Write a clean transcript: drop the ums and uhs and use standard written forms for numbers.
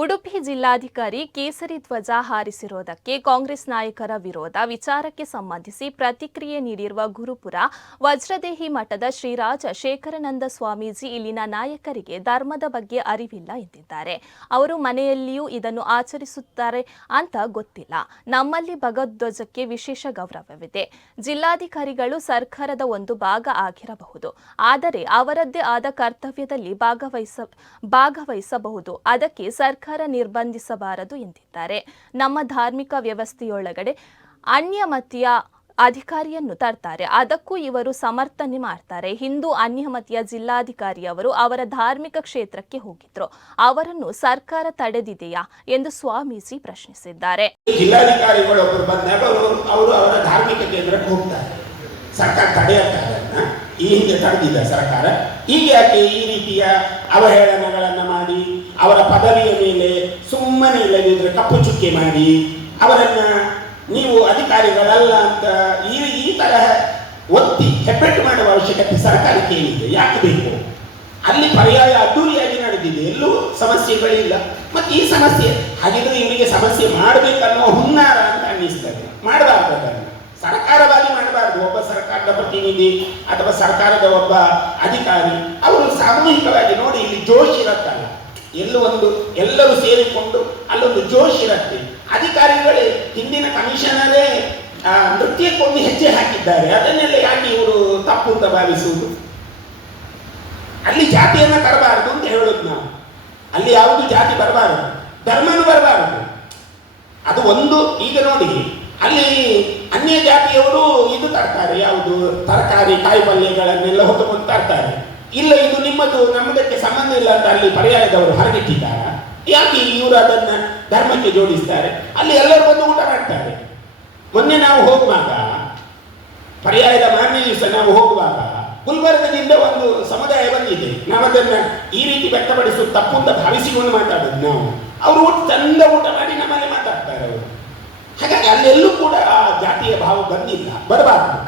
ಉಡುಪಿ ಜಿಲ್ಲಾಧಿಕಾರಿ ಕೇಸರಿ ಧ್ವಜ ಹಾರಿಸಿರುವುದಕ್ಕೆ ಕಾಂಗ್ರೆಸ್ ನಾಯಕರ ವಿರೋಧ ವಿಚಾರಕ್ಕೆ ಸಂಬಂಧಿಸಿ ಪ್ರತಿಕ್ರಿಯೆ ನೀಡಿರುವ ಗುರುಪುರ ವಜ್ರದೇಹಿ ಮಠದ ಶ್ರೀರಾಜ ಶೇಖರಾನಂದ ಸ್ವಾಮೀಜಿ ಇಲ್ಲಿನ ನಾಯಕರಿಗೆ ಧರ್ಮದ ಬಗ್ಗೆ ಅರಿವಿಲ್ಲ ಎಂದಿದ್ದಾರೆ. ಅವರು ಮನೆಯಲ್ಲಿಯೂ ಇದನ್ನು ಆಚರಿಸುತ್ತಾರೆ ಅಂತ ಗೊತ್ತಿಲ್ಲ. ನಮ್ಮಲ್ಲಿ ಭಗವಧ್ವಜಕ್ಕೆ ವಿಶೇಷ ಗೌರವವಿದೆ. ಜಿಲ್ಲಾಧಿಕಾರಿಗಳು ಸರ್ಕಾರದ ಒಂದು ಭಾಗ ಆಗಿರಬಹುದು, ಆದರೆ ಅವರದ್ದೇ ಆದ ಕರ್ತವ್ಯದಲ್ಲಿ ಭಾಗವಹಿಸಬಹುದು. ಅದಕ್ಕೆ ಸರ್ಕಾರ ನಿರ್ಬಂಧಿಸಬಾರದು ಎಂದಿದ್ದಾರೆ. ನಮ್ಮ ಧಾರ್ಮಿಕ ವ್ಯವಸ್ಥೆಯೊಳಗಡೆ ಅನ್ಯಮತೀಯ ಅಧಿಕಾರಿಯನ್ನು ತರ್ತಾರೆ, ಅದಕ್ಕೂ ಇವರು ಸಮರ್ಥನೆ ಮಾಡ್ತಾರೆ. ಹಿಂದೂ ಅನ್ಯಮತೀಯ ಜಿಲ್ಲಾಧಿಕಾರಿಯವರು ಅವರ ಧಾರ್ಮಿಕ ಕ್ಷೇತ್ರಕ್ಕೆ ಹೋಗಿದ್ರು, ಅವರನ್ನು ಸರ್ಕಾರ ತಡೆದಿದೆಯಾ ಎಂದು ಸ್ವಾಮೀಜಿ ಪ್ರಶ್ನಿಸಿದ್ದಾರೆ. ಜಿಲ್ಲಾಧಿಕಾರಿಗಳೊಬ್ಬರು ಬಂದಾಗ ಅವರು ಅವರ ಧಾರ್ಮಿಕ ಕೇಂದ್ರಕ್ಕೆ ಹೋಗ್ತಾರೆ, ಸರ್ಕಾರ ತಡೆಯುತ್ತಾರೆ. ಈ ಹಿಂದೆ ತಡೆದಿದ್ದ ಸರ್ಕಾರ ಈಗ ಯಾಕೆ ಈ ರೀತಿಯ ಅವಹೇಳನಗಳನ್ನು ಮಾಡಿ ಅವರ ಪದವಿಯ ಮೇಲೆ ಸುಮ್ಮನೆ ಇಲ್ಲದಿದ್ರೆ ಕಪ್ಪು ಚುಕ್ಕೆ ಮಾಡಿ ಅವರನ್ನ ನೀವು ಅಧಿಕಾರಿಗಳಲ್ಲ ಅಂತ ಈ ತರಹ ಒತ್ತಿ ಹೆಬ್ಬೆಟ್ಟು ಮಾಡುವ ಅವಶ್ಯಕತೆ ಸರ್ಕಾರಕ್ಕೆ ಏನಿದೆ? ಯಾಕೆ ಬೇಕು? ಅಲ್ಲಿ ಪರ್ಯಾಯ ಅದ್ದೂರಿಯಾಗಿ ನಡೆದಿದೆ, ಎಲ್ಲೂ ಸಮಸ್ಯೆಗಳಿಲ್ಲ. ಮತ್ತೆ ಈ ಸಮಸ್ಯೆ ಹಾಗಿದ್ರೆ ಇವರಿಗೆ ಸಮಸ್ಯೆ ಮಾಡಬೇಕನ್ನುವ ಹುನ್ನಾರ ಅಂತ ಅನ್ನಿಸ್ತದೆ. ಮಾಡಬಾರ್ದು, ಅದನ್ನು ಸರ್ಕಾರವಾಗಿ ಮಾಡಬಾರ್ದು. ಒಬ್ಬ ಸರ್ಕಾರದ ಪ್ರತಿನಿಧಿ ಅಥವಾ ಸರ್ಕಾರದ ಒಬ್ಬ ಅಧಿಕಾರಿ ಅವರು ಸಾಮೂಹಿಕವಾಗಿ ನೋಡಿ, ಇಲ್ಲಿ ಜೋಶ್ ಇರತ್ತಲ್ಲ, ಎಲ್ಲರೂ ಸೇರಿಕೊಂಡು ಅಲ್ಲೊಂದು ಜೋಶ್ ಇರುತ್ತೆ. ಅಧಿಕಾರಿಗಳೇ ಹಿಂದಿನ ಕಮಿಷನರೇ ನೃತ್ಯಕ್ಕೊಂದು ಹೆಜ್ಜೆ ಹಾಕಿದ್ದಾರೆ, ಅದನ್ನೆಲ್ಲ ಯಾಕೆ ಇವರು ತಪ್ಪು ಅಂತ ಭಾವಿಸುವುದು? ಅಲ್ಲಿ ಜಾತಿಯನ್ನ ತರಬಾರದು ಅಂತ ಹೇಳೋದು ನಾವು. ಅಲ್ಲಿ ಯಾವುದು ಜಾತಿ ಬರಬಾರದು, ಧರ್ಮನೂ ಬರಬಾರದು. ಅದು ಒಂದು. ಈಗ ನೋಡಿ, ಅಲ್ಲಿ ಅನ್ಯ ಜಾತಿಯವರು ಇದು ತರ್ತಾರೆ, ಯಾವುದು ತರಕಾರಿ ಕಾಯಿ ಪಲ್ಯಗಳನ್ನೆಲ್ಲ ಹೊತ್ತುಕೊಂಡು ತರ್ತಾರೆ. ಇಲ್ಲ, ಇದು ನಿಮ್ಮದು, ನಮ್ಮದಕ್ಕೆ ಸಂಬಂಧ ಇಲ್ಲ ಅಂತ ಅಲ್ಲಿ ಪರ್ಯಾಯದವರು ಹೊರಗಿಟ್ಟಿದ್ದಾರೆ. ಯಾಕೆ ಇವರು ಅದನ್ನ ಧರ್ಮಕ್ಕೆ ಜೋಡಿಸ್ತಾರೆ? ಅಲ್ಲಿ ಎಲ್ಲರೂ ಬಂದು ಊಟ ಮಾಡ್ತಾರೆ. ಮೊನ್ನೆ ನಾವು ಹೋಗುವಾಗ, ಪರ್ಯಾಯದ ಮಾರನೇ ದಿವಸ ನಾವು ಹೋಗುವಾಗ ಗುಲ್ಬರ್ಗದಿಂದ ಒಂದು ಸಮುದಾಯ ಬಂದಿದೆ. ನಾವು ಅದನ್ನ ಈ ರೀತಿ ವ್ಯಕ್ತಪಡಿಸುವುದು ತಪ್ಪು ಅಂತ ಭಾವಿಸಿಕೊಂಡು ಮಾತಾಡೋದು ನಾವು. ಅವರು ಚಂದ ಊಟ ಮಾಡಿ ನಮ್ಮಲ್ಲಿ ಮಾತಾಡ್ತಾರೆ ಅವರು. ಹಾಗಾಗಿ ಅಲ್ಲೆಲ್ಲೂ ಕೂಡ ಆ ಜಾತಿಯ ಭಾವ ಬಂದಿಲ್ಲ, ಬರಬಾರ್ದು.